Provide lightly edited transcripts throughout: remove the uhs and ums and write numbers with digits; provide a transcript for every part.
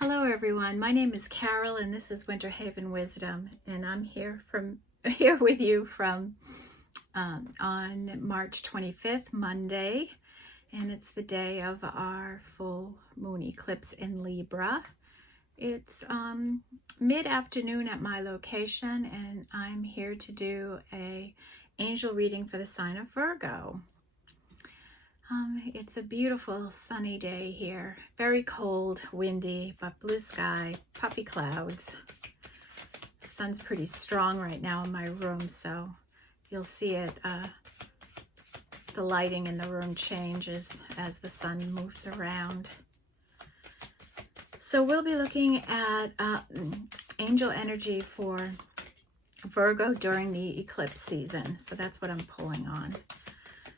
Hello everyone, my name is Carol and this is Winter Haven Wisdom, and I'm here with you from on March 25th, Monday, and it's the day of our full moon eclipse in Libra. It's mid-afternoon at my location, and I'm here to do a angel reading for the sign of Virgo. It's a beautiful sunny day here. Very cold, windy, but blue sky, puffy clouds. The sun's pretty strong right now in my room, so you'll see it. The lighting in the room changes as the sun moves around. So we'll be looking at angel energy for Virgo during the eclipse season. So that's what I'm pulling on.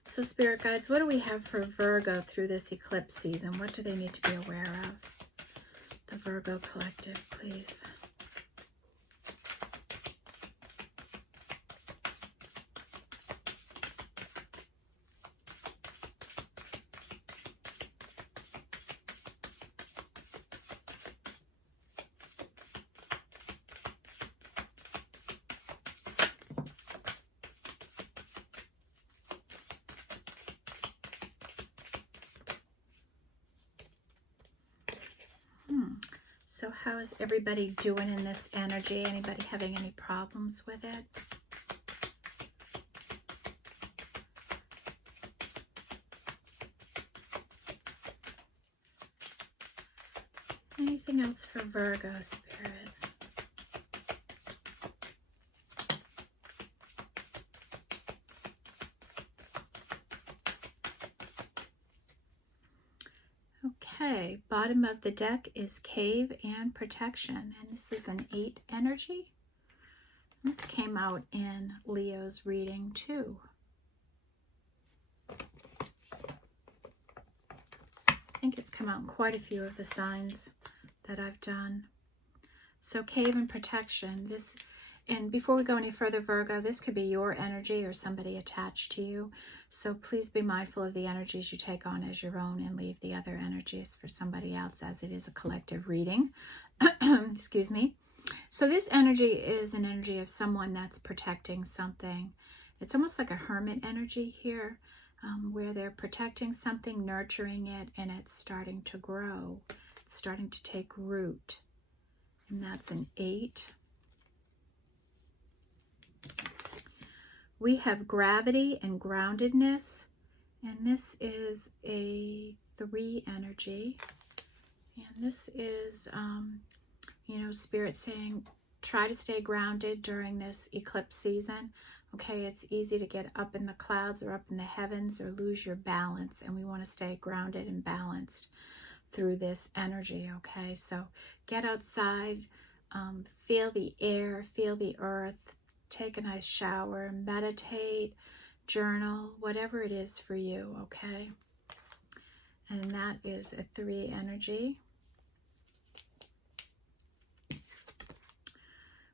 So Spirit Guides, what do we have for Virgo through this eclipse season? What do they need to be aware of? The Virgo Collective, please. So how is everybody doing in this energy? Anybody having any problems with it? Anything else for Virgo, Spirit? Okay, bottom of the deck is Cave and Protection, and this is an 8 energy. This came out in Leo's reading too. I think it's come out in quite a few of the signs that I've done. So Cave and Protection, this, and before we go any further, Virgo, this could be your energy or somebody attached to you. So please be mindful of the energies you take on as your own and leave the other energies for somebody else, as it is a collective reading. Excuse me. So this energy is an energy of someone that's protecting something. It's almost like a hermit energy here, where they're protecting something, nurturing it, and it's starting to grow. It's starting to take root. And that's an 8. We have Gravity and Groundedness, and this is a 3 energy. And this is, you know, Spirit saying, try to stay grounded during this eclipse season. Okay, it's easy to get up in the clouds or up in the heavens or lose your balance, and we want to stay grounded and balanced through this energy. Okay, so get outside, feel the air, feel the earth, take a nice shower, meditate, journal, whatever it is for you. Okay, and that is a 3 energy.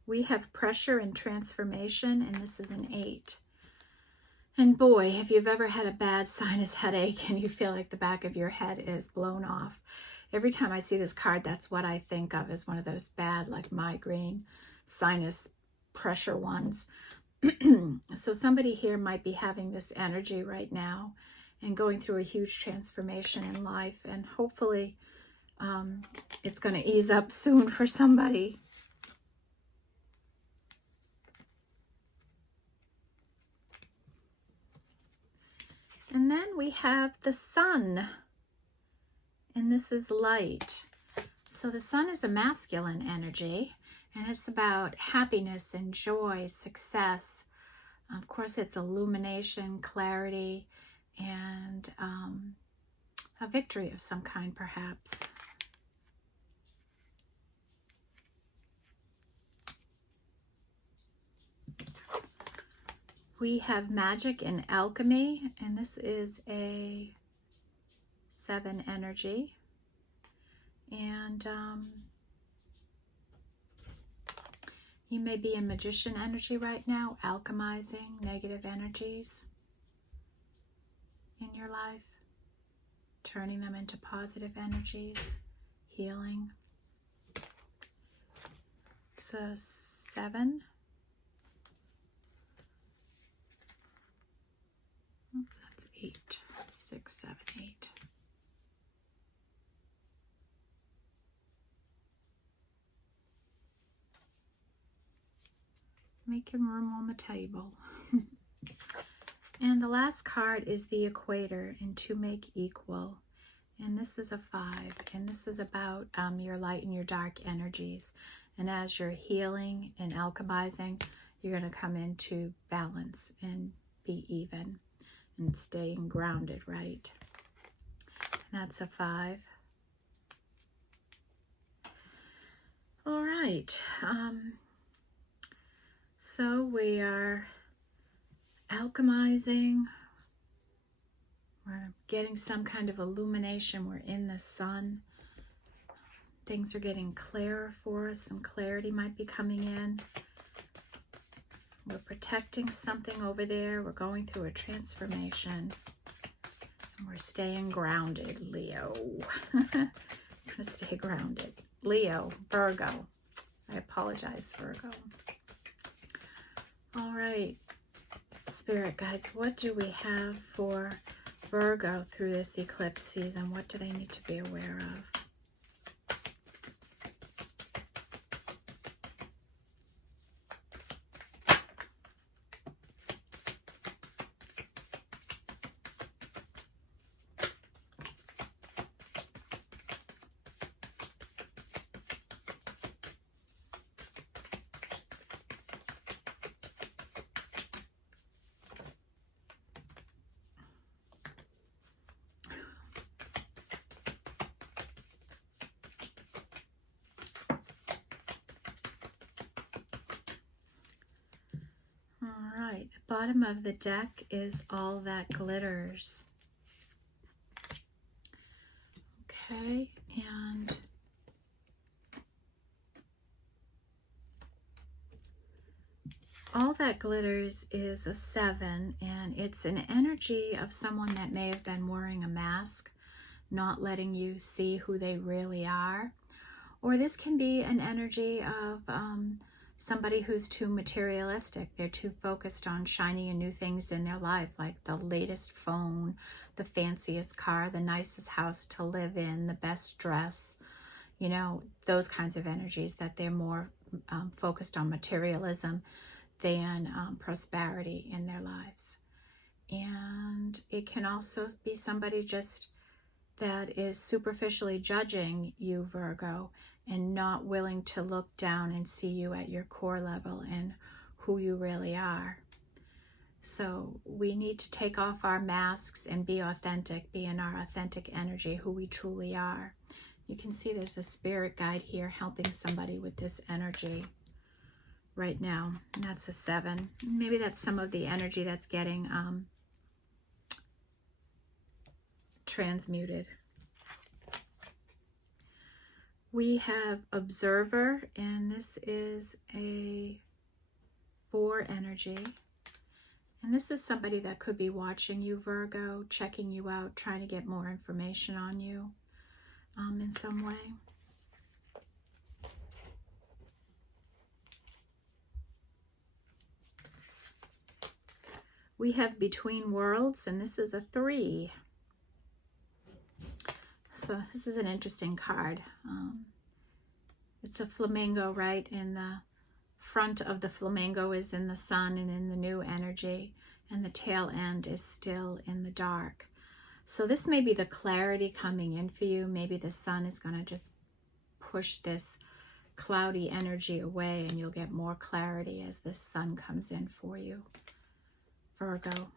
We have Pressure and Transformation, and this is an 8. And boy, if you've ever had a bad sinus headache and you feel like the back of your head is blown off, every time I see this card, that's what I think of as one of those bad, like migraine, sinus pressure ones. So somebody here might be having this energy right now and going through a huge transformation in life, and hopefully it's going to ease up soon for somebody. And then we have the Sun, and this is light. So the Sun is a masculine energy, and it's about happiness and joy, success. Of course, it's illumination, clarity, and a victory of some kind, perhaps. We have Magic and Alchemy, and this is a 7 energy. And you may be in Magician energy right now, alchemizing negative energies in your life, turning them into positive energies, healing. that's a 7. Oh, that's 8. 6, 7, 8. Making room on the table. And the last card is the equator and to make equal. And this is a 5. And this is about your light and your dark energies. And as you're healing and alchemizing, you're going to come into balance and be even and staying grounded, right? And that's a 5. All right. So we are alchemizing. We're getting some kind of illumination. We're in the sun. Things are getting clearer for us. Some clarity might be coming in. We're protecting something over there. We're going through a transformation. And we're staying grounded, Leo. I'm going to stay grounded. Leo, Virgo. I apologize, Virgo. All right. Spirit guides, what do we have for Virgo through this eclipse season? What do they need to be aware of? All right, bottom of the deck is all that glitters. Okay, and all that glitters is a 7, and it's an energy of someone that may have been wearing a mask, not letting you see who they really are. Or this can be an energy of somebody who's too materialistic. They're too focused on shiny and new things in their life, like the latest phone, the fanciest car, the nicest house to live in, the best dress, you know, those kinds of energies, that they're more focused on materialism than prosperity in their lives. And it can also be somebody just that is superficially judging you, Virgo, and not willing to look down and see you at your core level and who you really are. So we need to take off our masks and be authentic, be in our authentic energy, who we truly are. You can see there's a spirit guide here helping somebody with this energy right now. And that's a 7. Maybe that's some of the energy that's getting transmuted. We have Observer, and this is a 4 energy. And this is somebody that could be watching you, Virgo, checking you out, trying to get more information on you in some way. We have Between Worlds, and this is a 3. So this is an interesting card. It's a flamingo, right? And the front of the flamingo is in the sun and in the new energy, and the tail end is still in the dark. So this may be the clarity coming in for you. Maybe the sun is going to just push this cloudy energy away, and you'll get more clarity as the sun comes in for you, Virgo.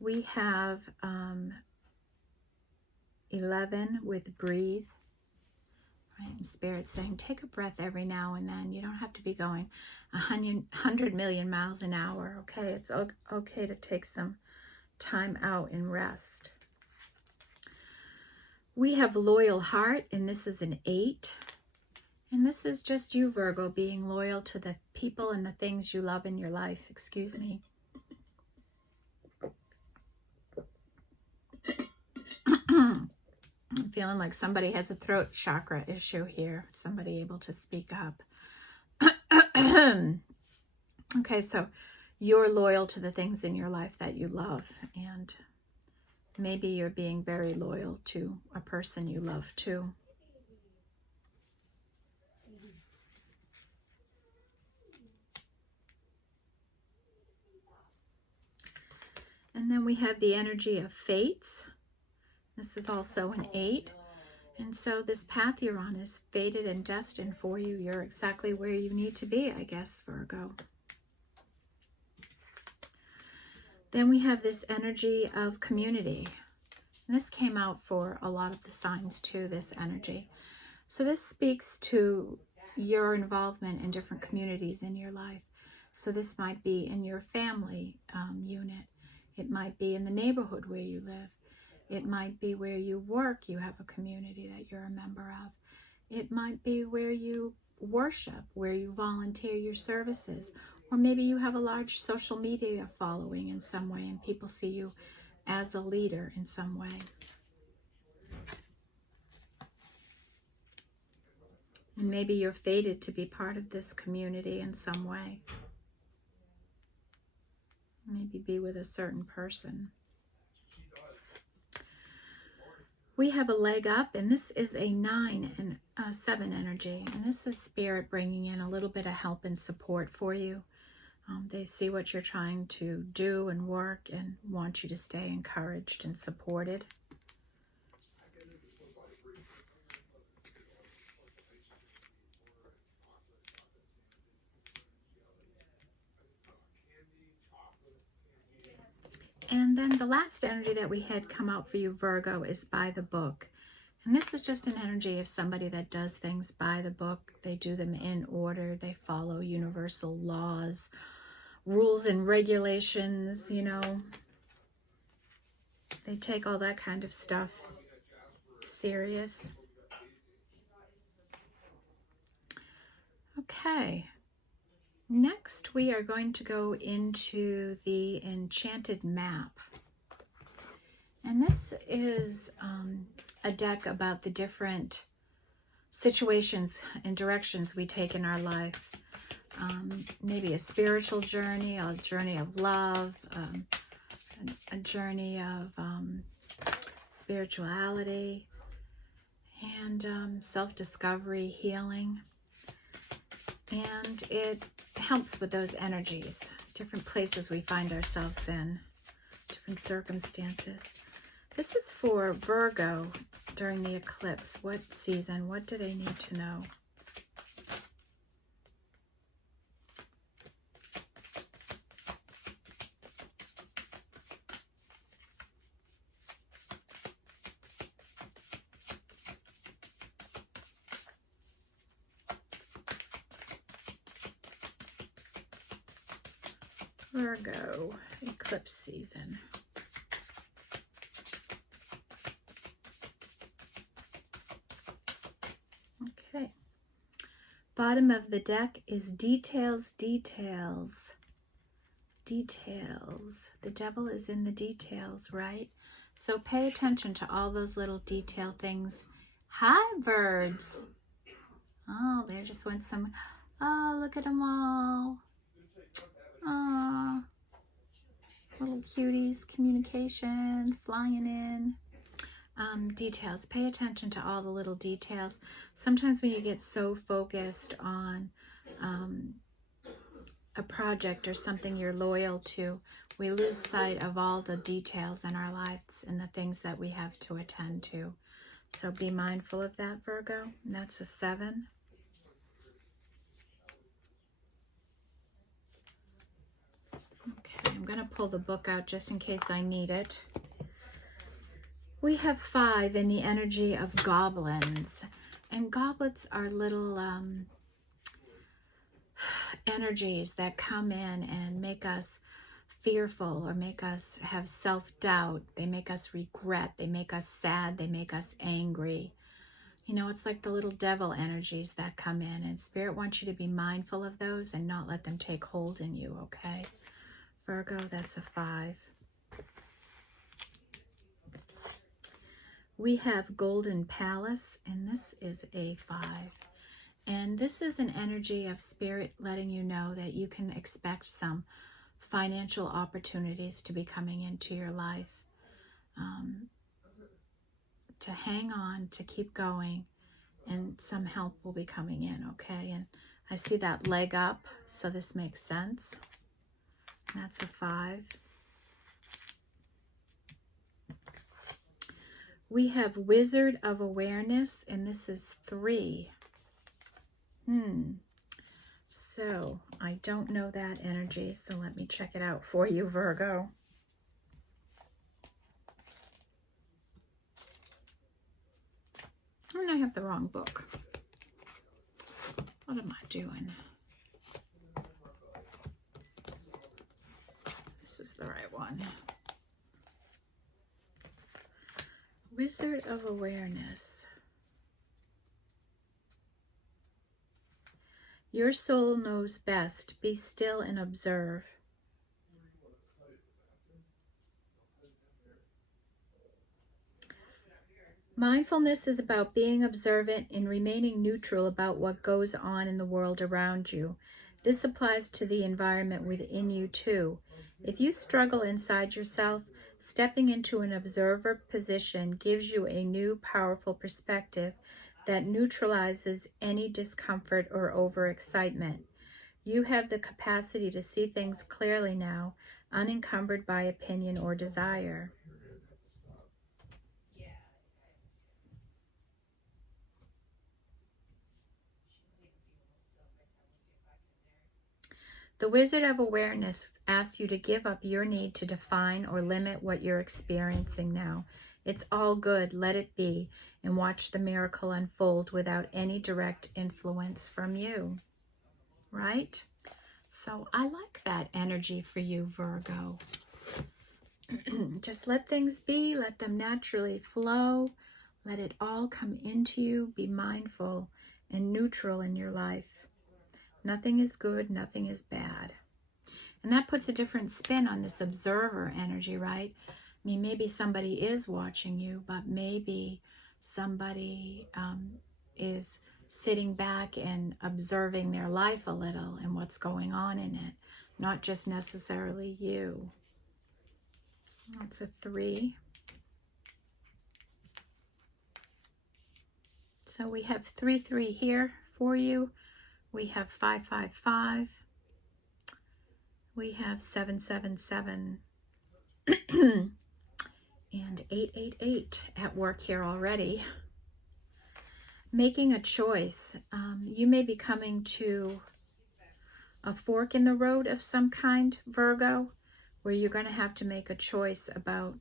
We have 11 with Breathe. Right? And Spirit saying, take a breath every now and then. You don't have to be going 100 million miles an hour, okay? It's okay to take some time out and rest. We have Loyal Heart, and this is an 8. And this is just you, Virgo, being loyal to the people and the things you love in your life. Excuse me. feeling like somebody has a throat chakra issue here. Somebody able to speak up. Okay, so you're loyal to the things in your life that you love, and maybe you're being very loyal to a person you love too. And then we have the energy of fates. This is also an 8. And so this path you're on is fated and destined for you. You're exactly where you need to be, I guess, Virgo. Then we have this energy of community. And this came out for a lot of the signs too, this energy. So this speaks to your involvement in different communities in your life. So this might be in your family unit. It might be in the neighborhood where you live. It might be where you work, you have a community that you're a member of. It might be where you worship, where you volunteer your services. Or maybe you have a large social media following in some way and people see you as a leader in some way. And maybe you're fated to be part of this community in some way. Maybe be with a certain person. We have a leg up, and this is a 9 and 7 energy. And this is spirit bringing in a little bit of help and support for you. They see what you're trying to do and work and want you to stay encouraged and supported. And then the last energy that we had come out for you, Virgo, is by the book. And this is just an energy of somebody that does things by the book. They do them in order. They follow universal laws, rules and regulations, you know. They take all that kind of stuff serious. Okay. Next, we are going to go into the enchanted map. And this is a deck about the different situations and directions we take in our life. Maybe a spiritual journey, a journey of love, a journey of spirituality, and self-discovery, healing. And it helps with those energies, different places we find ourselves in, different circumstances. This is for Virgo during the eclipse. What season? What do they need to know? Virgo, eclipse season. Okay. Bottom of the deck is details, details, details. The devil is in the details, right? So pay attention to all those little detail things. Hi, birds. Oh, there just went some. Oh, look at them all. Aww, little cuties, communication, flying in. Details. Pay attention to all the little details. Sometimes when you get so focused on a project or something you're loyal to, we lose sight of all the details in our lives and the things that we have to attend to. So be mindful of that, Virgo. And that's a 7. Okay, I'm going to pull the book out just in case I need it. We have 5 in the energy of goblins. And goblins are little energies that come in and make us fearful or make us have self-doubt. They make us regret. They make us sad. They make us angry. You know, it's like the little devil energies that come in. And Spirit wants you to be mindful of those and not let them take hold in you, okay? Virgo, that's a 5. We have Golden Palace, and this is a 5. And this is an energy of spirit letting you know that you can expect some financial opportunities to be coming into your life. To hang on, to keep going, and some help will be coming in, okay? And I see that leg up, so this makes sense. And that's a 5. We have Wizard of Awareness, and this is 3. So I don't know that energy, so let me check it out for you, Virgo. And I have the wrong book. What am I doing? This is the right one. Wizard of Awareness. Your soul knows best. Be still and observe. Mindfulness is about being observant and remaining neutral about what goes on in the world around you. This applies to the environment within you too. If you struggle inside yourself, stepping into an observer position gives you a new, powerful perspective that neutralizes any discomfort or overexcitement. You have the capacity to see things clearly now, unencumbered by opinion or desire. The Wizard of Awareness asks you to give up your need to define or limit what you're experiencing now. It's all good, let it be, and watch the miracle unfold without any direct influence from you. Right? So I like that energy for you, Virgo. Just let things be, let them naturally flow, let it all come into you. Be mindful and neutral in your life. Nothing is good, nothing is bad. And that puts a different spin on this observer energy, right? I mean, maybe somebody is watching you, but maybe somebody is sitting back and observing their life a little and what's going on in it, not just necessarily you. That's a 3. So we have 3, 3 here for you. We have 5, 5, 5. We have 7, 7, 7. And 8, 8, 8 at work here already. Making a choice. You may be coming to a fork in the road of some kind, Virgo, where you're going to have to make a choice about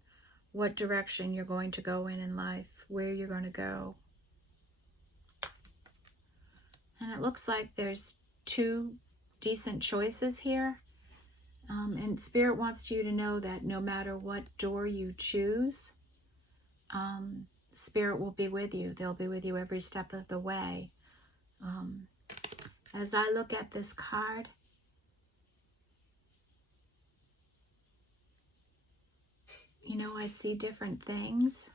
what direction you're going to go in life, where you're going to go. And it looks like there's 2 decent choices here. And Spirit wants you to know that no matter what door you choose, Spirit will be with you. They'll be with you every step of the way. As I look at this card, you know, I see different things.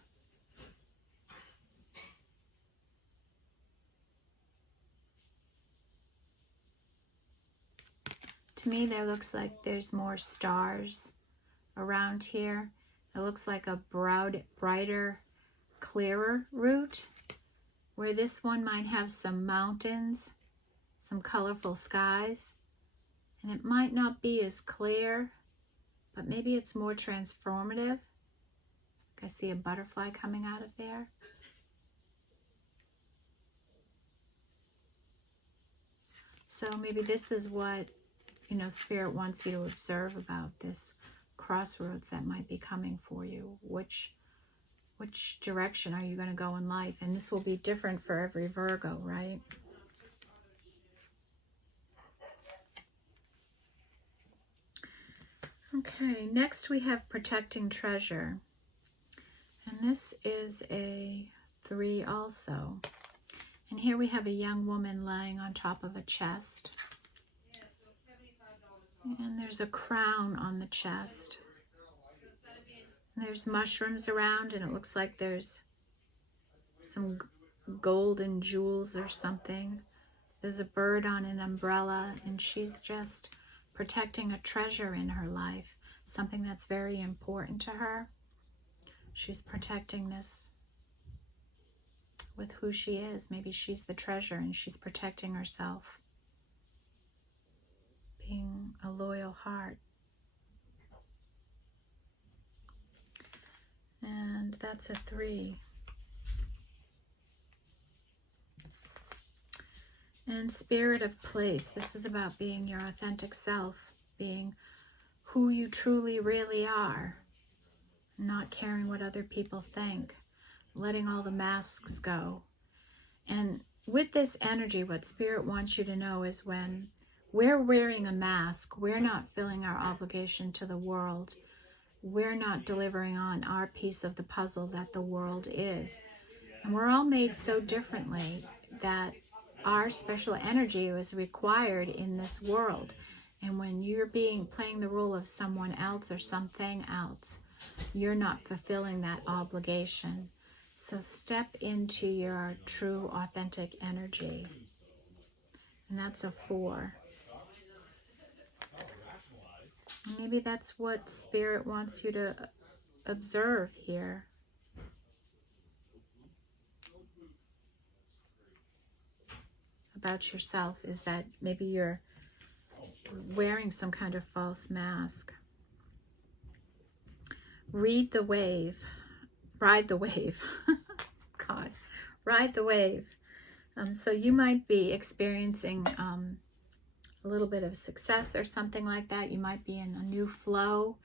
To me, there looks like there's more stars around here. It looks like a brighter, clearer route, where this one might have some mountains, some colorful skies, and it might not be as clear, but maybe it's more transformative. I see a butterfly coming out of there. So maybe this is what, you know, Spirit wants you to observe about this crossroads that might be coming for you. Which direction are you going to go in life? And this will be different for every Virgo, right? Okay, next we have Protecting Treasure. And this is a 3 also. And here we have a young woman lying on top of a chest. And there's a crown on the chest. And there's mushrooms around, and it looks like there's some golden jewels or something. There's a bird on an umbrella, and she's just protecting a treasure in her life, something that's very important to her. She's protecting this with who she is. Maybe she's the treasure and she's protecting herself. Being a loyal heart. And that's a 3. And spirit of place. This is about being your authentic self, being who you truly really are, not caring what other people think, letting all the masks go. And with this energy, what Spirit wants you to know is when we're wearing a mask, we're not filling our obligation to the world. We're not delivering on our piece of the puzzle that the world is. And we're all made so differently that our special energy is required in this world. And when you're playing the role of someone else or something else, you're not fulfilling that obligation. So step into your true, authentic energy. And that's a 4. Maybe that's what Spirit wants you to observe here. About yourself, is that maybe you're wearing some kind of false mask. Read the wave. Ride the wave. God, ride the wave. So you might be experiencing a little bit of success or something like that. You might be in a new flow,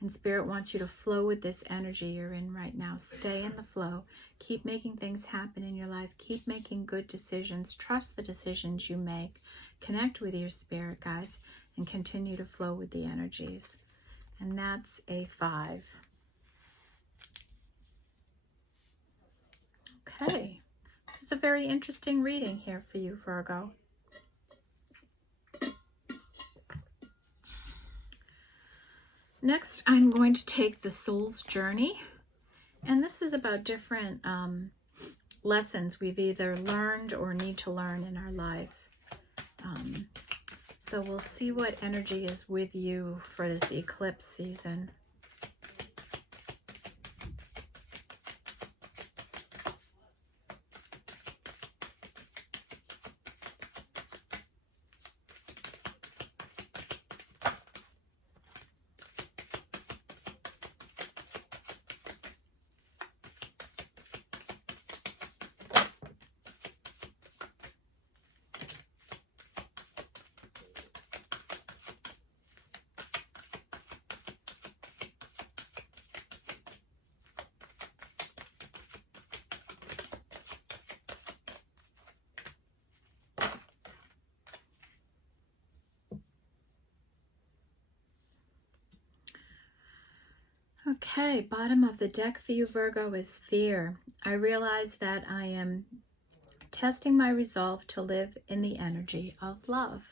and Spirit wants you to flow with this energy you're in right now. Stay in the flow. Keep making things happen in your life. Keep making good decisions. Trust the decisions you make. Connect with your spirit guides and continue to flow with the energies. And that's a 5. Okay. This is a very interesting reading here for you, Virgo. Next, I'm going to take the Soul's Journey. And this is about different lessons we've either learned or need to learn in our life. So we'll see what energy is with you for this eclipse season. Okay, bottom of the deck for you, Virgo, is fear. I realize that I am testing my resolve to live in the energy of love.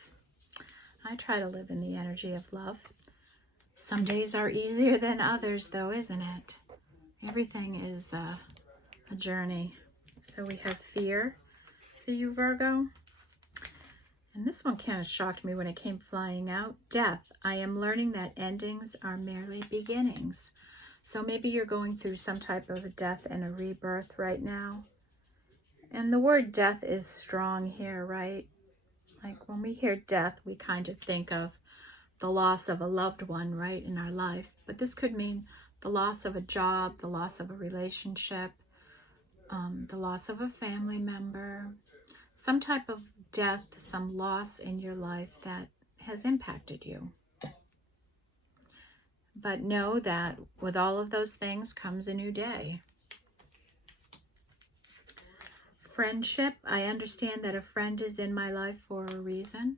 I try to live in the energy of love. Some days are easier than others, though, isn't it? Everything is a journey. So we have fear for you, Virgo. And this one kind of shocked me when it came flying out. Death. I am learning that endings are merely beginnings. So maybe you're going through some type of a death and a rebirth right now. And the word death is strong here, right? Like when we hear death, we kind of think of the loss of a loved one, right, in our life. But this could mean the loss of a job, the loss of a relationship, the loss of a family member, some type of death, some loss in your life that has impacted you. But know that with all of those things comes a new day. Friendship. I understand that a friend is in my life for a reason.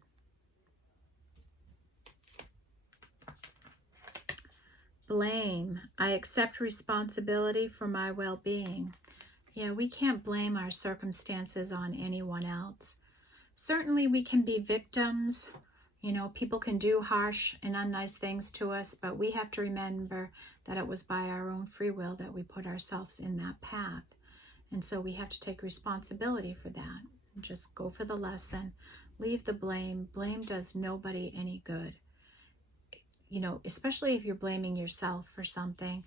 Blame. I accept responsibility for my well-being. Yeah, we can't blame our circumstances on anyone else. Certainly we can be victims. You know, people can do harsh and unnice things to us, but we have to remember that it was by our own free will that we put ourselves in that path. And so we have to take responsibility for that. Just go for the lesson. Leave the blame. Blame does nobody any good. You know, especially if you're blaming yourself for something,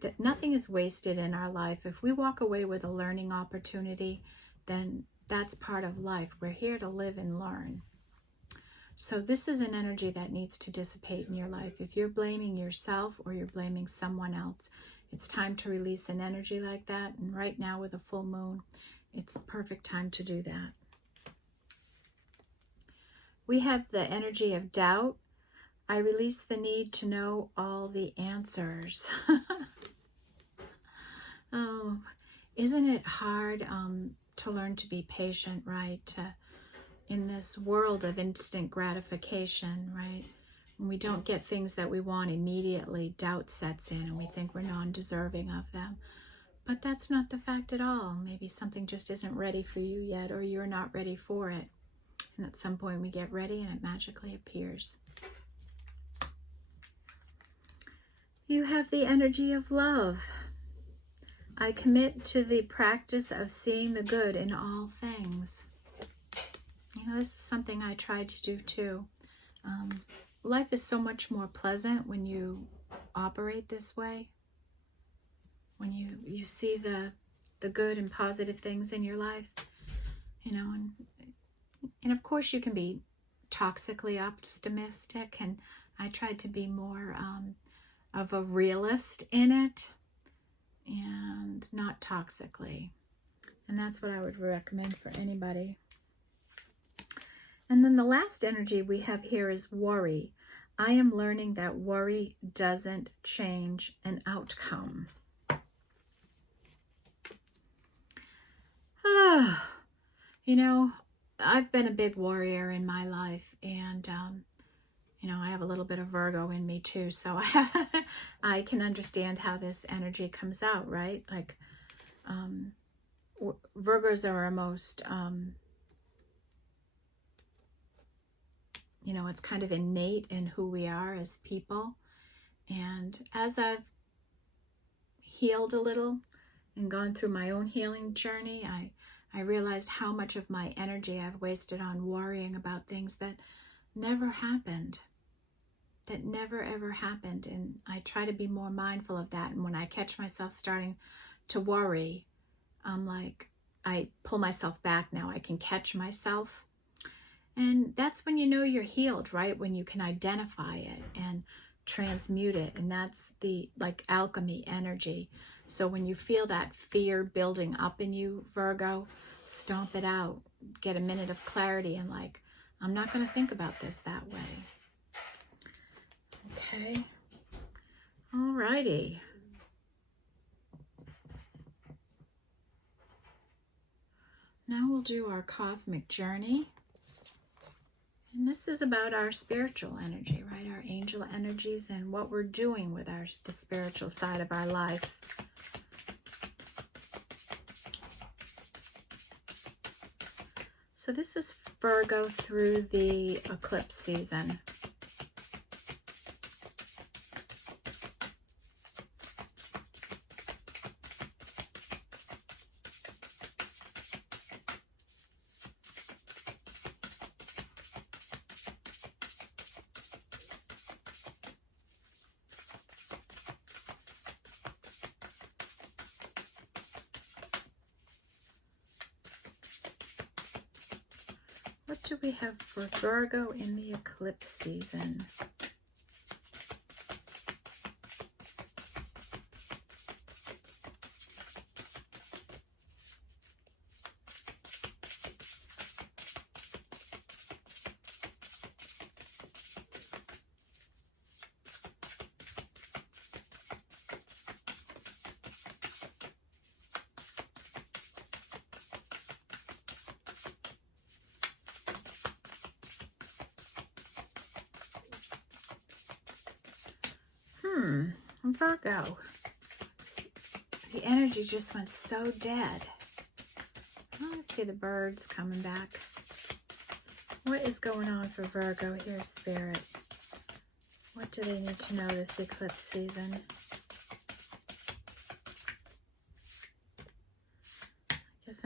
that nothing is wasted in our life. If we walk away with a learning opportunity, then that's part of life. We're here to live and learn. So this is an energy that needs to dissipate in your life. If you're blaming yourself or you're blaming someone else, it's time to release an energy like that. And right now with a full moon, it's a perfect time to do that. We have the energy of doubt. I release the need to know all the answers. Oh, isn't it hard to learn to be patient, right? In this world of instant gratification, right? When we don't get things that we want immediately, doubt sets in and we think we're non-deserving of them. But that's not the fact at all. Maybe something just isn't ready for you yet, or you're not ready for it. And at some point we get ready and it magically appears. You have the energy of love. I commit to the practice of seeing the good in all things. You know, this is something I tried to do too. Life is so much more pleasant when you operate this way. When you see the good and positive things in your life. You know, and of course you can be toxically optimistic, and I tried to be more of a realist in it and not toxically. And that's what I would recommend for anybody. And then the last energy we have here is worry. I am learning that worry doesn't change an outcome. You know, I've been a big warrior in my life, and you know, I have a little bit of Virgo in me too, so I can understand how this energy comes out, right? Like, Virgos are our most, you know, it's kind of innate in who we are as people. And as I've healed a little and gone through my own healing journey, I realized how much of my energy I've wasted on worrying about things that never happened. That never ever happened. And I try to be more mindful of that. And when I catch myself starting to worry, I'm like, I pull myself back now. I can catch myself. And that's when you know you're healed, right? When you can identify it and transmute it. And that's the like alchemy energy. So when you feel that fear building up in you, Virgo, stomp it out. Get a minute of clarity and like, I'm not going to think about this that way. Okay. Alrighty. Now we'll do our cosmic journey. And this is about our spiritual energy, right? Our angel energies and what we're doing with the spiritual side of our life. So this is Virgo through the eclipse season. What do we have for Virgo in the eclipse season? Virgo. The energy just went so dead. Oh, I see the birds coming back. What is going on for Virgo here, Spirit? What do they need to know this eclipse season?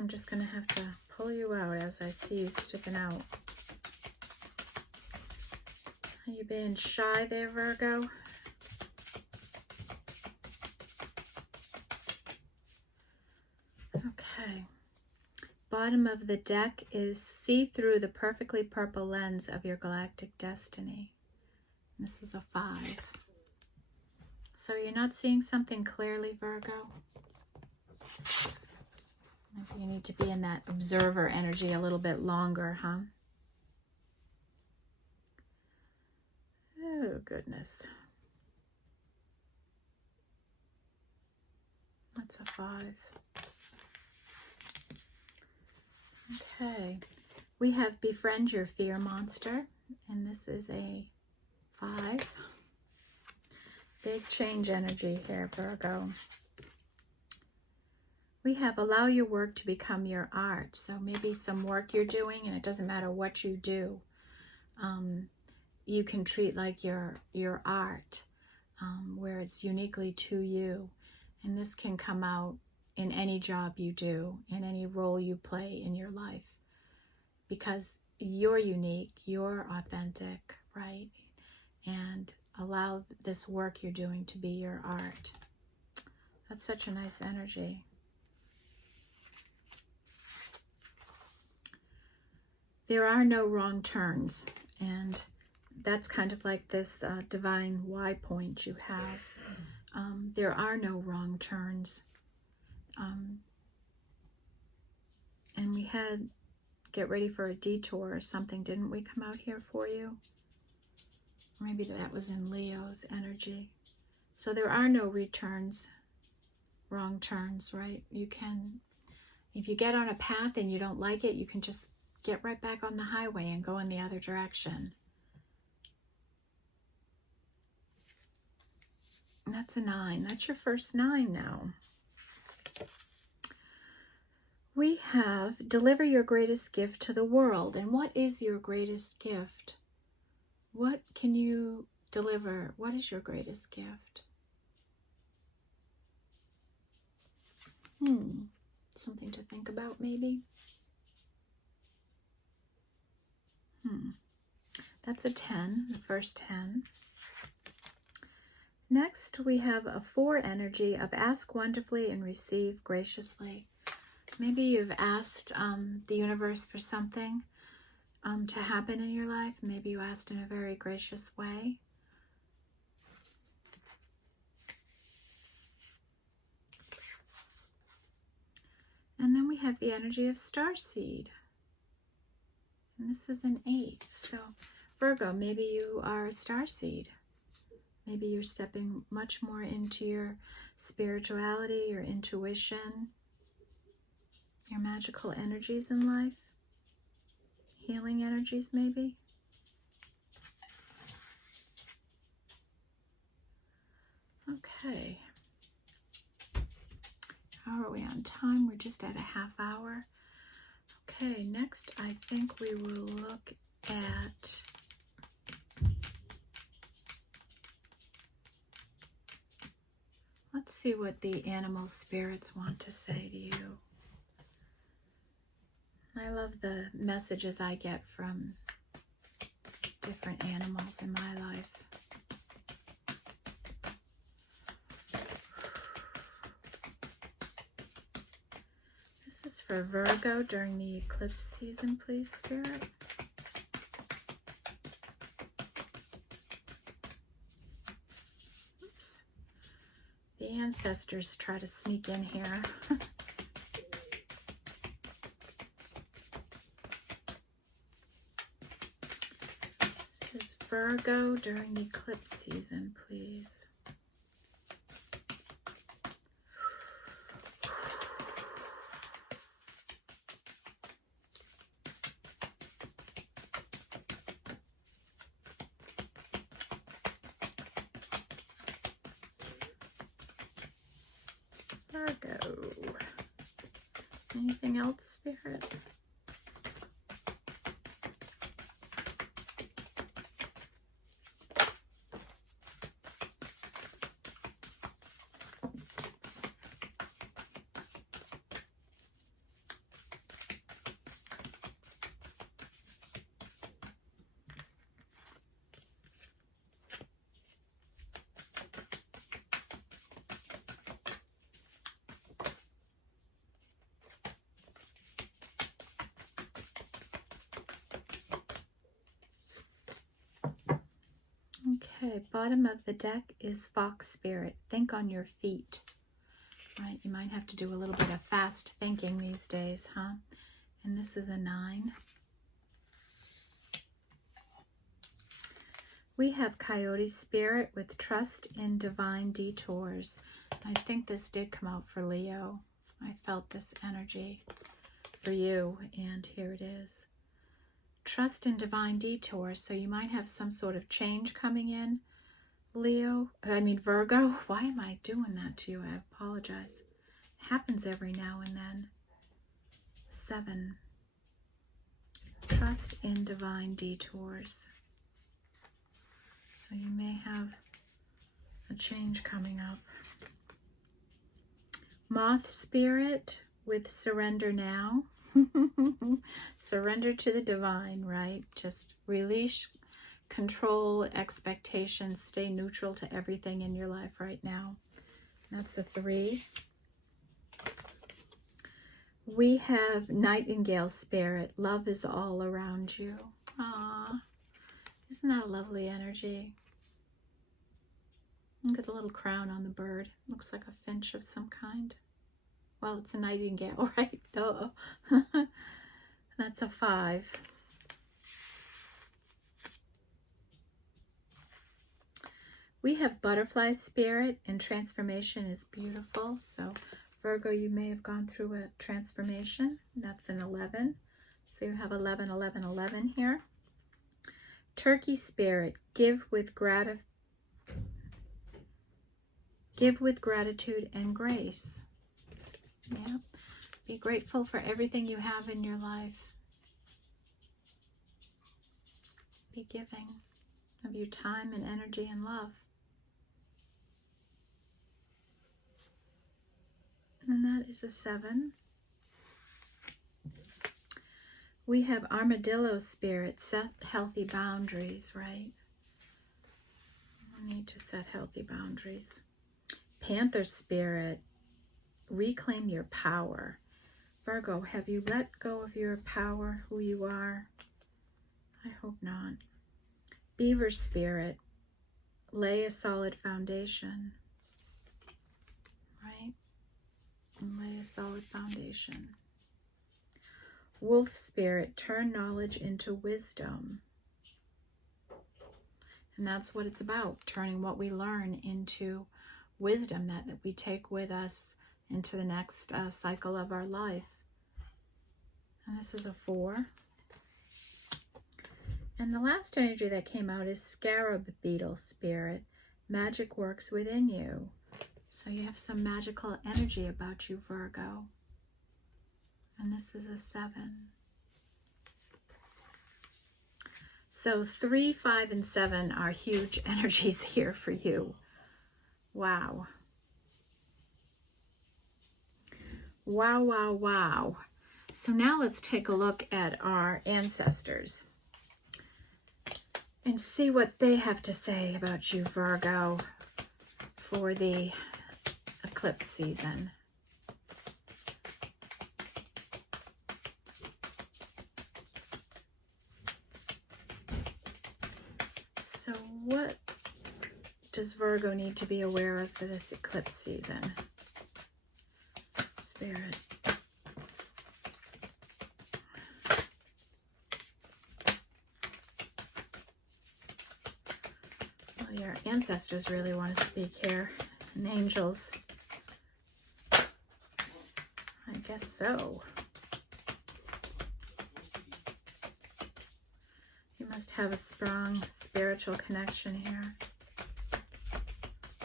I'm just going to have to pull you out as I see you sticking out. Are you being shy there, Virgo? Okay. Bottom of the deck is see through the perfectly purple lens of your galactic destiny. This is a 5. So you're not seeing something clearly, Virgo? Maybe you need to be in that observer energy a little bit longer, huh? Oh, goodness. That's a 5. Okay. We have befriend your fear monster, and this is a 5. Big change energy here, Virgo. We have allow your work to become your art. So maybe some work you're doing, and it doesn't matter what you do. You can treat like your art, where it's uniquely to you. And this can come out in any job you do, in any role you play in your life. Because you're unique, you're authentic, right? And allow this work you're doing to be your art. That's such a nice energy. There are no wrong turns, and that's kind of like this divine Y point you have. There are no wrong turns. And we had get ready for a detour or something, didn't we come out here for you? Maybe that was in Leo's energy. So there are no returns, wrong turns, right? You can, if you get on a path and you don't like it, you can just get right back on the highway and go in the other direction. And that's a 9. That's your first 9 now. We have deliver your greatest gift to the world. And what is your greatest gift? What can you deliver? What is your greatest gift? Something to think about, maybe. That's a 10, the first 10. Next, we have a 4 energy of ask wonderfully and receive graciously. Maybe you've asked the universe for something to happen in your life. Maybe you asked in a very gracious way. And then we have the energy of starseed. And this is an 8. So Virgo, maybe you are a starseed. Maybe you're stepping much more into your spirituality, your intuition, your magical energies in life. Healing energies, maybe. Okay. How are we on time? We're just at a half hour. Okay, next I think we will look at let's see what the animal spirits want to say to you. I love the messages I get from different animals in my life. This is for Virgo during the eclipse season, please, Spirit. Oops. The ancestors try to sneak in here. This is Virgo during eclipse season, please. Virgo. Anything else, Spirit? Okay, bottom of the deck is Fox Spirit. Think on your feet. Right, you might have to do a little bit of fast thinking these days, huh? And this is a 9. We have Coyote Spirit with Trust in Divine Detours. I think this did come out for Leo. I felt this energy for you, and here it is. Trust in Divine Detours. So you might have some sort of change coming in, Virgo. Why am I doing that to you? I apologize. It happens every now and then. 7. Trust in Divine Detours. So you may have a change coming up. Moth Spirit with Surrender Now. Surrender to the divine, right? Just release, control, expectations, stay neutral to everything in your life right now. That's a 3. We have Nightingale Spirit. Love is all around you. Aww. Isn't that a lovely energy? Look at the little crown on the bird. Looks like a finch of some kind. Well, it's a nightingale, right? Duh. That's a 5. We have Butterfly Spirit, and transformation is beautiful. So Virgo, you may have gone through a transformation. That's an 11. So you have 11, 11, 11 here. Turkey Spirit, give with gratitude and grace. Yeah. Be grateful for everything you have in your life. Be giving of your time and energy and love. And that is a 7. We have Armadillo Spirit, set healthy boundaries, right? We need to set healthy boundaries. Panther Spirit, reclaim your power. Virgo, have you let go of your power, who you are? I hope not. Beaver Spirit, lay a solid foundation, right? And lay a solid foundation. Wolf Spirit, turn knowledge into wisdom. And that's what it's about, turning what we learn into wisdom that we take with us into the next cycle of our life. And this is a 4. And the last energy that came out is Scarab Beetle Spirit. Magic works within you. So you have some magical energy about you, Virgo. And this is a 7. So 3, 5, and 7 are huge energies here for you. Wow. Wow, wow, wow. So now let's take a look at our ancestors and see what they have to say about you, Virgo, for the eclipse season. So what does Virgo need to be aware of for this eclipse season? Spirit. Well, your ancestors really want to speak here, and angels. I guess so. You must have a strong spiritual connection here,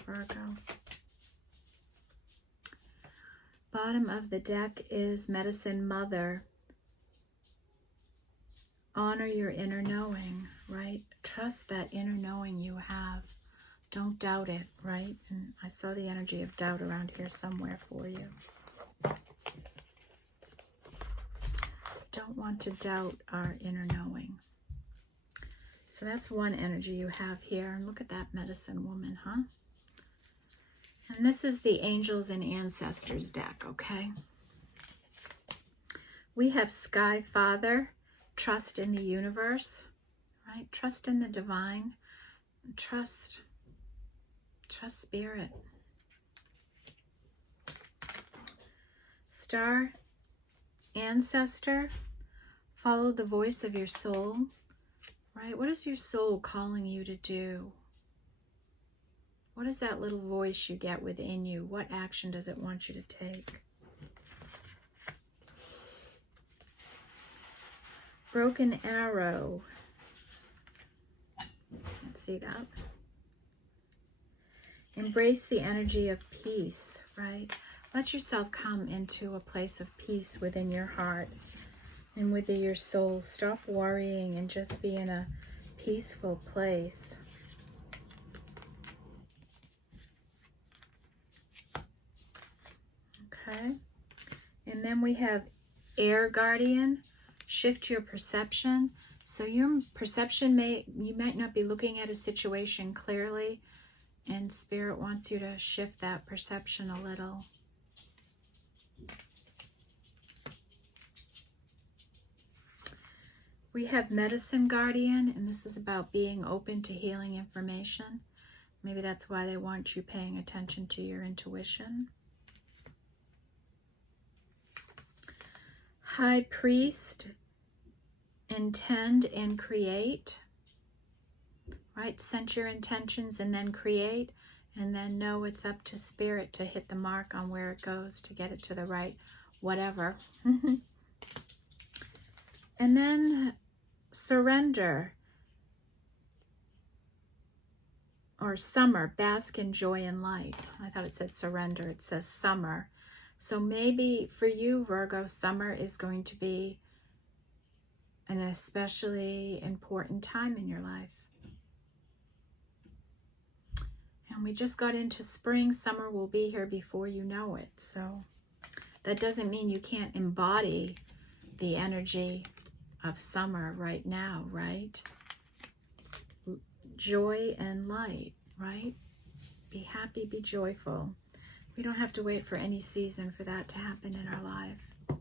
Virgo. Bottom of the deck is Medicine Mother. Honor your inner knowing, right? Trust that inner knowing you have. Don't doubt it, right? And I saw the energy of doubt around here somewhere for you. Don't want to doubt our inner knowing. So that's one energy you have here. And look at that medicine woman, huh? And this is the Angels and Ancestors deck, okay? We have Sky Father, trust in the universe, right? Trust in the divine. Trust Spirit. Star ancestor, follow the voice of your soul, right? What is your soul calling you to do? What is that little voice you get within you? What action does it want you to take? Broken arrow. Let's see that. Embrace the energy of peace, right? Let yourself come into a place of peace within your heart and within your soul. Stop worrying and just be in a peaceful place. Okay. And then we have air guardian. Shift your perception. So your perception you might not be looking at a situation clearly, and Spirit wants you to shift that perception a little. We have medicine guardian, and this is about being open to healing information. Maybe that's why they want you paying attention to your intuition. High priest, intend and create. Right? Set your intentions and then create, and then know it's up to Spirit to hit the mark on where it goes to get it to the right whatever. And then surrender, or summer, bask in joy and light. I thought it said surrender. It says summer. So maybe for you, Virgo, summer is going to be an especially important time in your life. And we just got into spring. Summer will be here before you know it. So that doesn't mean you can't embody the energy of summer right now, right? Joy and light, right? Be happy, be joyful. We don't have to wait for any season for that to happen in our life.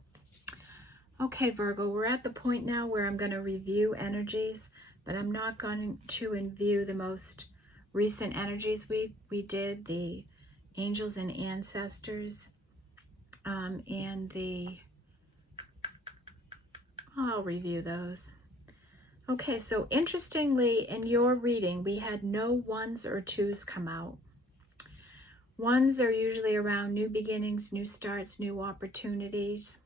Okay, Virgo, we're at the point now where I'm going to review energies, but I'm not going to review the most recent energies we did, the angels and ancestors, and I'll review those. Okay, so interestingly, in your reading, we had no ones or twos come out. Ones are usually around new beginnings, new starts, new opportunities.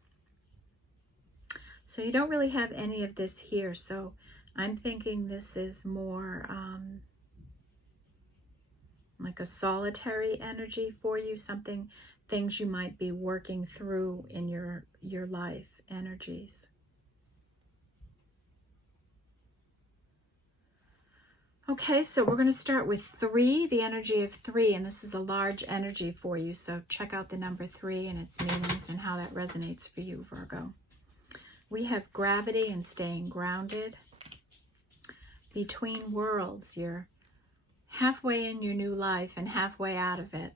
So you don't really have any of this here. So I'm thinking this is more like a solitary energy for you, things you might be working through in your life energies. Okay, so we're going to start with 3, the energy of 3, and this is a large energy for you, so check out the number 3 and its meanings and how that resonates for you, Virgo. We have gravity and staying grounded. Between worlds, you're halfway in your new life and halfway out of it.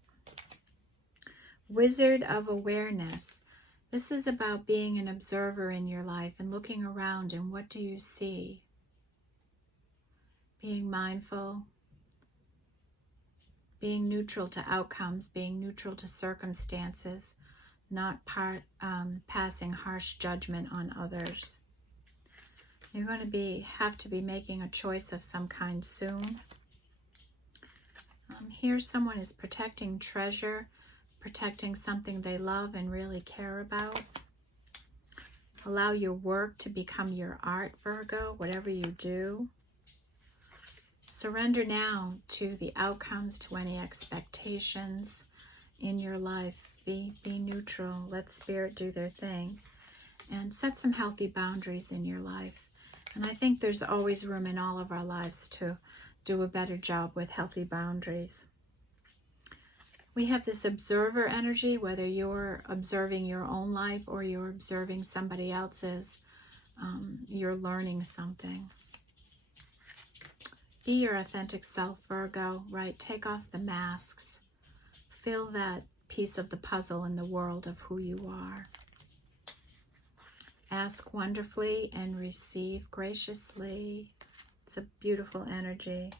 Wizard of awareness. This is about being an observer in your life and looking around and what do you see? Being mindful, being neutral to outcomes, being neutral to circumstances, not passing harsh judgment on others. You're going to have to be making a choice of some kind soon. Here someone is protecting treasure, protecting something they love and really care about. Allow your work to become your art, Virgo, whatever you do. Surrender now to the outcomes, to any expectations in your life. Be neutral. Let Spirit do their thing. And set some healthy boundaries in your life. And I think there's always room in all of our lives to do a better job with healthy boundaries. We have this observer energy, whether you're observing your own life or you're observing somebody else's, you're learning something. Be your authentic self, Virgo, right? Take off the masks. Fill that piece of the puzzle in the world of who you are. Ask wonderfully and receive graciously. It's a beautiful energy.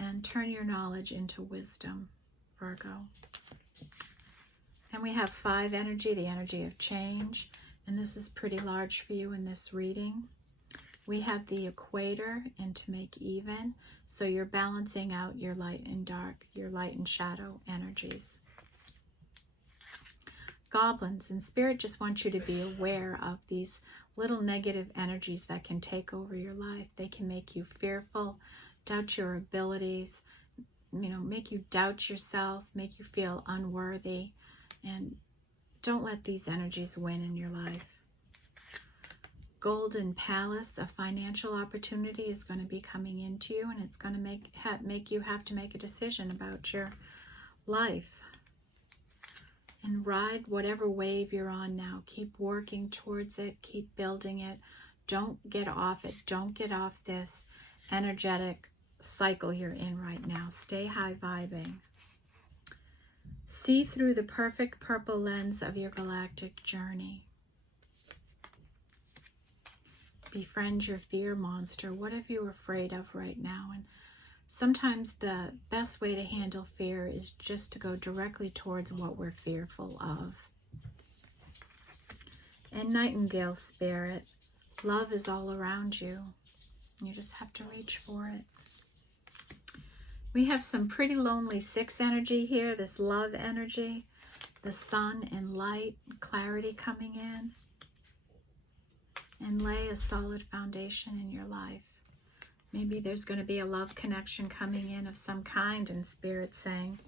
and turn your knowledge into wisdom, Virgo. And we have 5 energy, the energy of change, and this is pretty large for you in this reading. We have the equator and to make even, so you're balancing out your light and dark, your light and shadow energies. Goblins, and Spirit just wants you to be aware of these little negative energies that can take over your life. They can make you fearful, doubt your abilities, make you doubt yourself, make you feel unworthy, and don't let these energies win in your life. Golden Palace, a financial opportunity is going to be coming into you, and it's going to make you have to make a decision about your life. And ride whatever wave you're on now. Keep working towards it. Keep building it. Don't get off it. Don't get off this energetic cycle you're in right now. Stay high vibing. See through the perfect purple lens of your galactic journey. Befriend your fear monster. What are you afraid of right now? And sometimes the best way to handle fear is just to go directly towards what we're fearful of. And Nightingale Spirit, love is all around you. You just have to reach for it. We have some pretty lonely 6 energy here, this love energy, the sun and light, clarity coming in. And lay a solid foundation in your life. Maybe there's going to be a love connection coming in of some kind, and Spirit saying,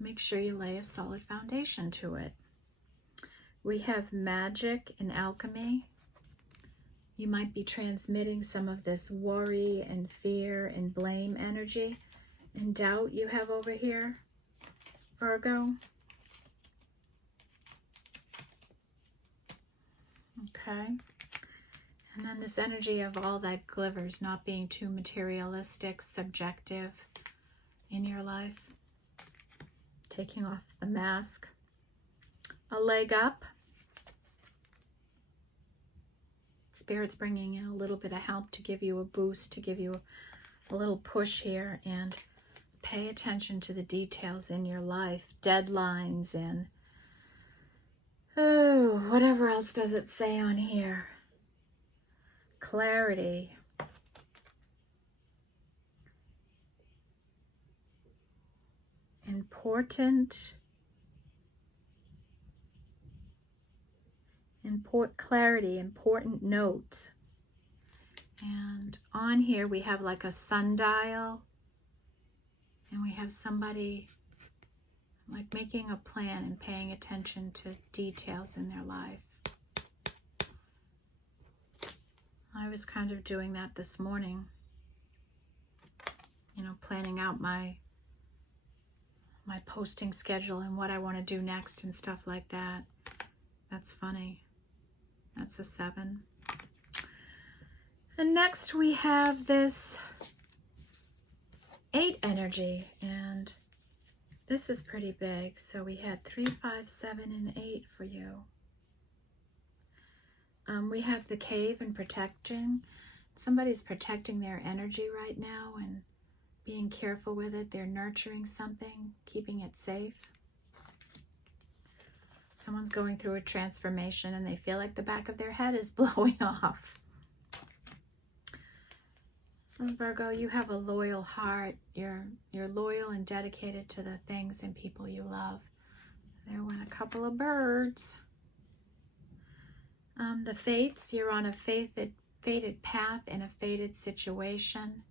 make sure you lay a solid foundation to it. We have magic and alchemy. You might be transmitting some of this worry and fear and blame energy and doubt you have over here, Virgo. Okay. And then this energy of all that glitters, not being too materialistic, subjective in your life. Taking off the mask. A leg up. Spirit's bringing in a little bit of help to give you a boost, to give you a little push here. And pay attention to the details in your life. Deadlines and whatever else does it say on here? Clarity. Important. Clarity, important notes. And on here we have like a sundial. And we have somebody like making a plan and paying attention to details in their life. I was kind of doing that this morning, planning out my posting schedule and what I want to do next and stuff like that. That's funny. That's a 7. And next we have this 8 energy, and this is pretty big. So we had 3, 5, 7, and 8 for you. We have the cave and protection. Somebody's protecting their energy right now and being careful with it. They're nurturing something, keeping it safe. Someone's going through a transformation and they feel like the back of their head is blowing off. Virgo, you have a loyal heart. You're loyal and dedicated to the things and people you love. There went a couple of birds. The fates, you're on a fated path in a fated situation.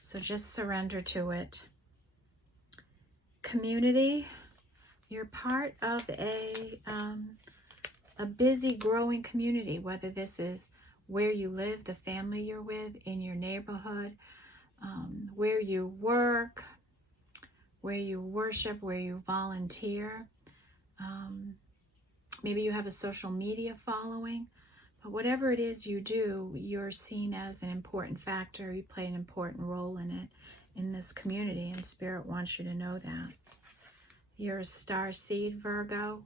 So just surrender to it. Community, you're part of a busy, growing community, whether this is where you live, the family you're with, in your neighborhood, where you work, where you worship, where you volunteer. Maybe you have a social media following, but whatever it is you do, you're seen as an important factor. You play an important role in it, in this community, and Spirit wants you to know that. You're a star seed, Virgo.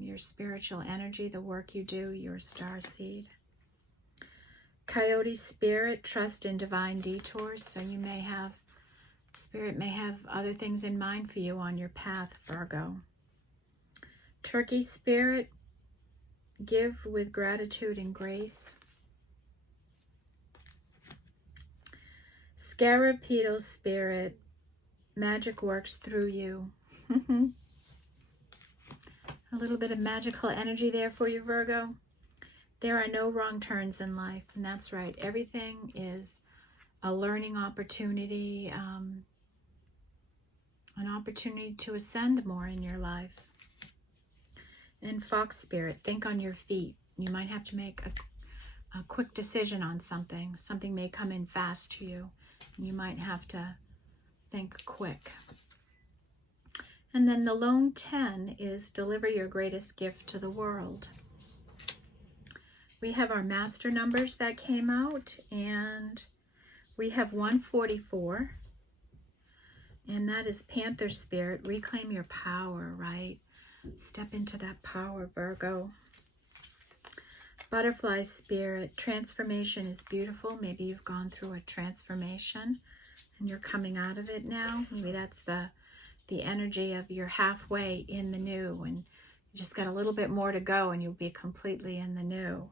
Your spiritual energy, the work you do, you're a star seed. Coyote Spirit, trust in divine detours. So you may have Spirit may have other things in mind for you on your path, Virgo. Turkey Spirit, give with gratitude and grace. Scarab Beetle Spirit, magic works through you. A little bit of magical energy there for you, Virgo. There are no wrong turns in life, and that's right. Everything is a learning opportunity, an opportunity to ascend more in your life. And Fox Spirit, think on your feet. You might have to make a quick decision on something. Something may come in fast to you, and you might have to think quick. And then the lone 10 is deliver your greatest gift to the world. We have our master numbers that came out, and we have 144, and that is Panther Spirit. Reclaim your power, right? Step into that power, Virgo. Butterfly Spirit, transformation is beautiful. Maybe you've gone through a transformation and you're coming out of it now. Maybe that's the energy of you're halfway in the new and you just got a little bit more to go and you'll be completely in the new.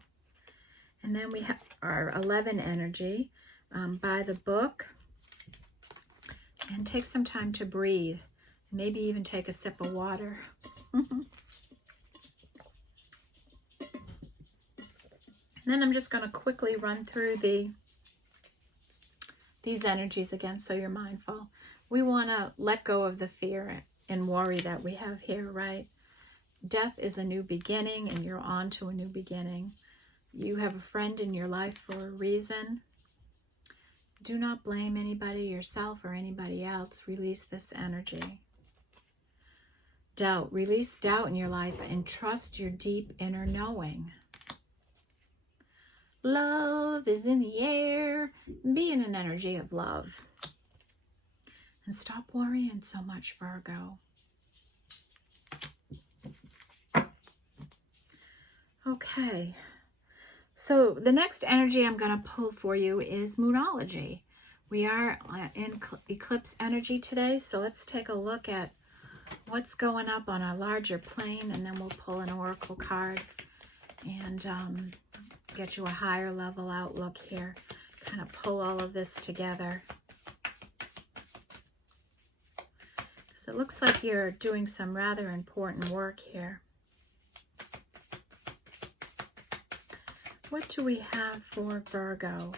And then we have our 11 energy. Buy the book and take some time to breathe. Maybe even take a sip of water. And then I'm just going to quickly run through these energies again so you're mindful. We want to let go of the fear and worry that we have here, right? Death is a new beginning and you're on to a new beginning. You have a friend in your life for a reason. Do not blame anybody, yourself or anybody else. Release this energy. Doubt. Release doubt in your life and trust your deep inner knowing. Love is in the air. Be in an energy of love. And stop worrying so much, Virgo. Okay. So the next energy I'm going to pull for you is Moonology. We are in Eclipse energy today, so let's take a look at what's going up on a larger plane, and then we'll pull an oracle card and get you a higher level outlook here. Kind of pull all of this together. So it looks like you're doing some rather important work here. What do we have for Virgo?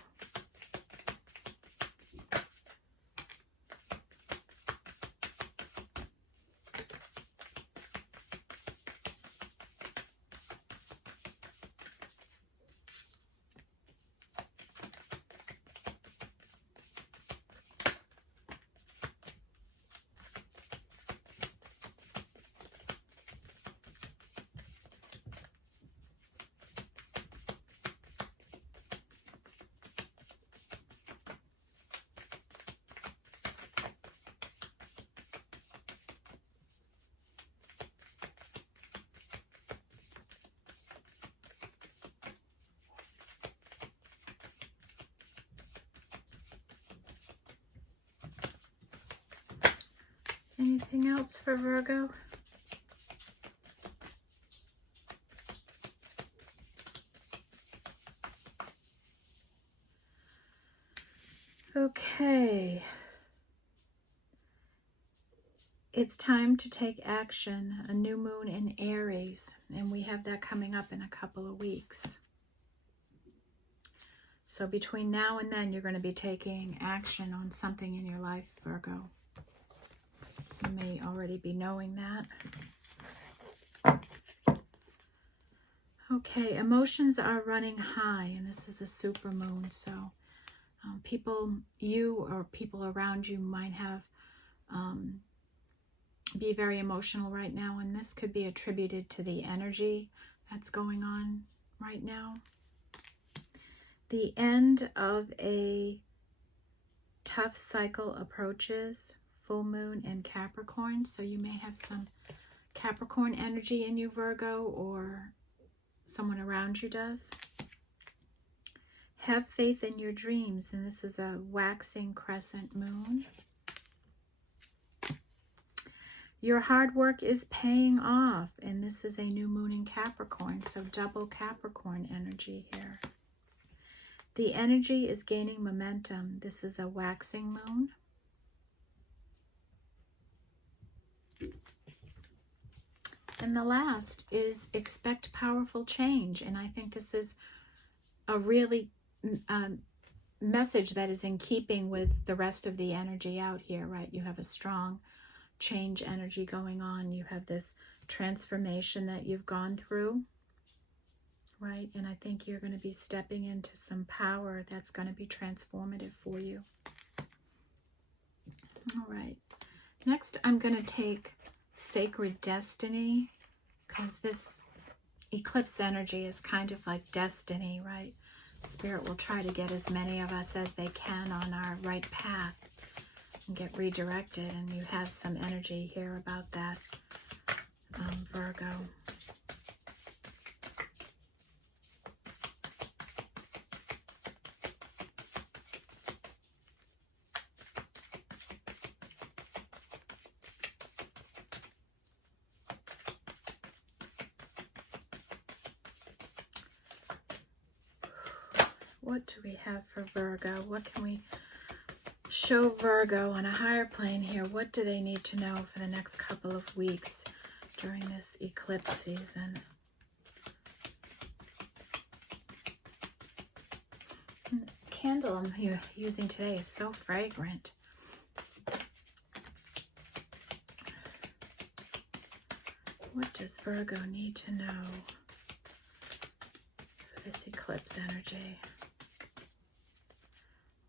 Anything else for Virgo? Okay. It's time to take action. A new moon in Aries, and we have that coming up in a couple of weeks. So between now and then, you're going to be taking action on something in your life, Virgo. You may already be knowing that. Okay, emotions are running high, and this is a super moon, so you or people around you might have be very emotional right now, and this could be attributed to the energy that's going on right now. The end of a tough cycle approaches. Full moon in Capricorn, so you may have some Capricorn energy in you, Virgo, or someone around you does. Have faith in your dreams, and this is a waxing crescent moon. Your hard work is paying off, and this is a new moon in Capricorn, so double Capricorn energy here. The energy is gaining momentum. This is a waxing moon. And the last is expect powerful change, and I think this is a really message that is in keeping with the rest of the energy out here, right? You have a strong change energy going on. You have this transformation that you've gone through, right? And I think you're going to be stepping into some power that's going to be transformative for you. All right. Next, I'm going to take Sacred Destiny, because this eclipse energy is kind of like destiny, right? Spirit will try to get as many of us as they can on our right path and get redirected, and you have some energy here about that, Virgo. What do we have for Virgo? What can we show Virgo on a higher plane here? What do they need to know for the next couple of weeks during this eclipse season? And the candle I'm using today is so fragrant. What does Virgo need to know for this eclipse energy?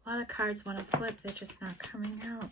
A lot of cards want to flip, they're just not coming out.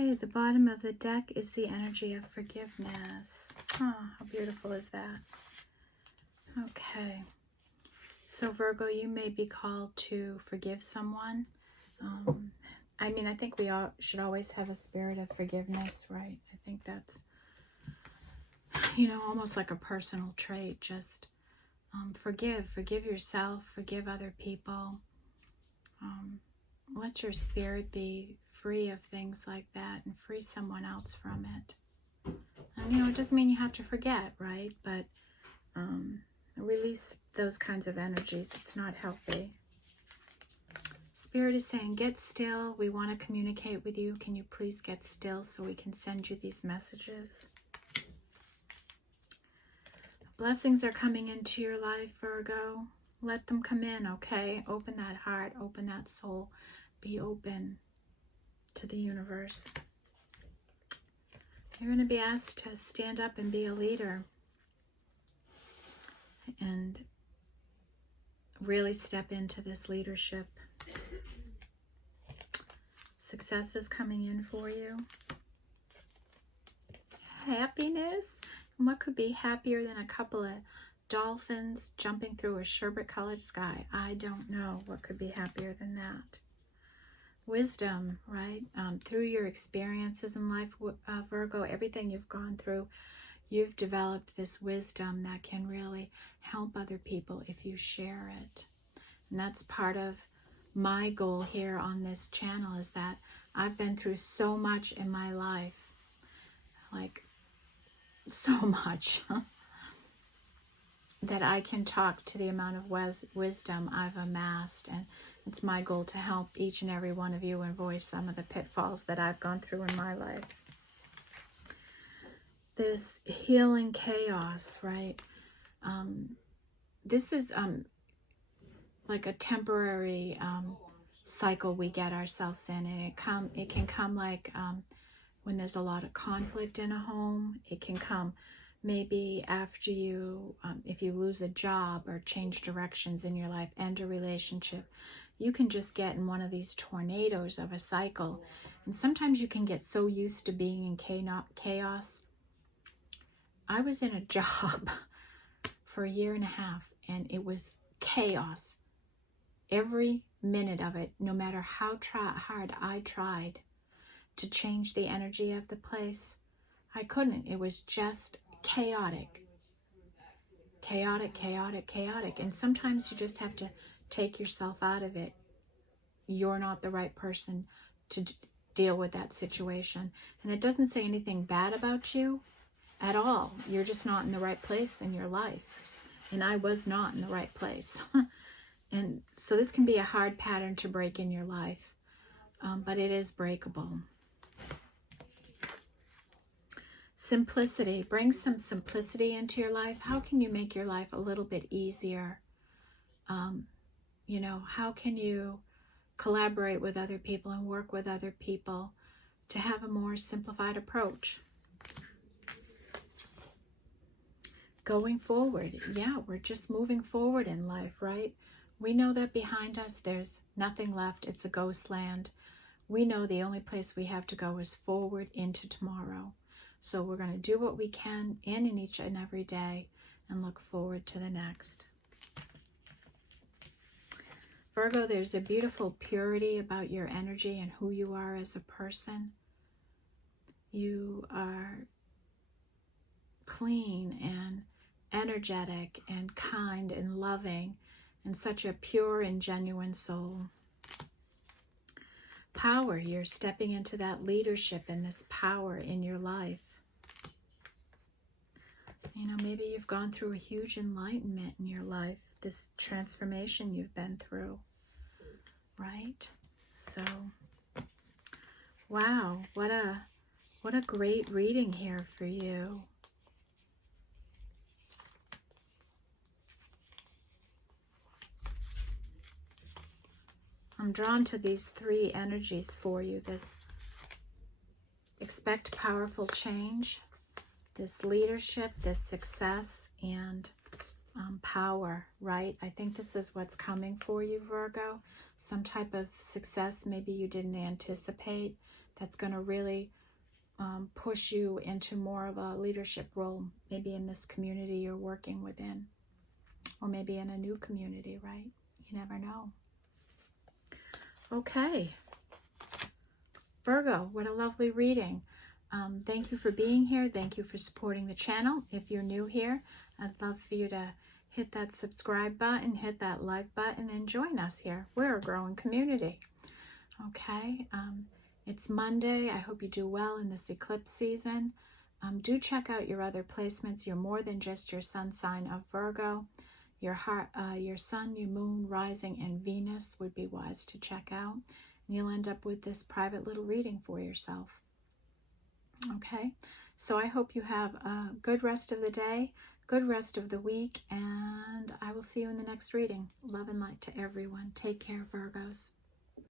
Okay, the bottom of the deck is the energy of forgiveness. Oh, how beautiful is that? Okay. So Virgo, you may be called to forgive someone. I mean, I think we all should always have a spirit of forgiveness, right? I think that's, you know, almost like a personal trait. Just forgive yourself, forgive other people. Let your spirit be free of things like that and free someone else from it. And, you know, it doesn't mean you have to forget, right? But release those kinds of energies. It's not healthy. Spirit is saying, get still. We want to communicate with you. Can you please get still so we can send you these messages? Blessings are coming into your life, Virgo. Let them come in, okay? Open that heart, open that soul. Be open to the universe. You're going to be asked to stand up and be a leader and really step into this leadership. Success is coming in for you. Happiness. And what could be happier than a couple of dolphins jumping through a sherbet-colored sky? I don't know what could be happier than that. Wisdom, right? Through your experiences in life, Virgo, everything you've gone through, you've developed this wisdom that can really help other people if you share it. And that's part of my goal here on this channel, is that I've been through so much in my life, like so much. that I can talk to the amount of wisdom I've amassed, and it's my goal to help each and every one of you and voice some of the pitfalls that I've gone through in my life. This healing chaos, right? This is like a temporary cycle we get ourselves in, and it can come like when there's a lot of conflict in a home. It can come maybe after you, if you lose a job or change directions in your life, end a relationship. You can just get in one of these tornadoes of a cycle, and sometimes you can get so used to being in chaos. I was in a job for a year and a half, and it was chaos. Every minute of it, no matter how hard I tried to change the energy of the place, I couldn't. It was just chaotic. Chaotic, chaotic, chaotic. And sometimes you just have to take yourself out of it. You're not the right person to deal with that situation. And it doesn't say anything bad about you at all. You're just not in the right place in your life. And I was not in the right place. And so this can be a hard pattern to break in your life, but it is breakable. Simplicity. Bring some simplicity into your life. How can you make your life a little bit easier? You know, how can you collaborate with other people and work with other people to have a more simplified approach? Going forward. Yeah, we're just moving forward in life, right? We know that behind us there's nothing left. It's a ghost land. We know the only place we have to go is forward into tomorrow. So we're going to do what we can in each and every day and look forward to the next. Virgo, there's a beautiful purity about your energy and who you are as a person. You are clean and energetic and kind and loving and such a pure and genuine soul. Power, you're stepping into that leadership and this power in your life. You know, maybe you've gone through a huge enlightenment in your life, this transformation you've been through, right? So, wow, what a great reading here for you. I'm drawn to these three energies for you. This expect powerful change, this leadership, this success, and power, right? I think this is what's coming for you, Virgo. Some type of success maybe you didn't anticipate that's going to really push you into more of a leadership role, maybe in this community you're working within, or maybe in a new community, right? You never know. Okay, Virgo, what a lovely reading. Thank you for being here. Thank you for supporting the channel. If you're new here, I'd love for you to hit that subscribe button, hit that like button, and join us here. We're a growing community. Okay, it's Monday. I hope you do well in this eclipse season. Do check out your other placements. You're more than just your sun sign of Virgo. Your sun, your moon, rising, and Venus would be wise to check out. And you'll end up with this private little reading for yourself. Okay, so I hope you have a good rest of the day, good rest of the week, and I will see you in the next reading. Love and light to everyone. Take care, Virgos.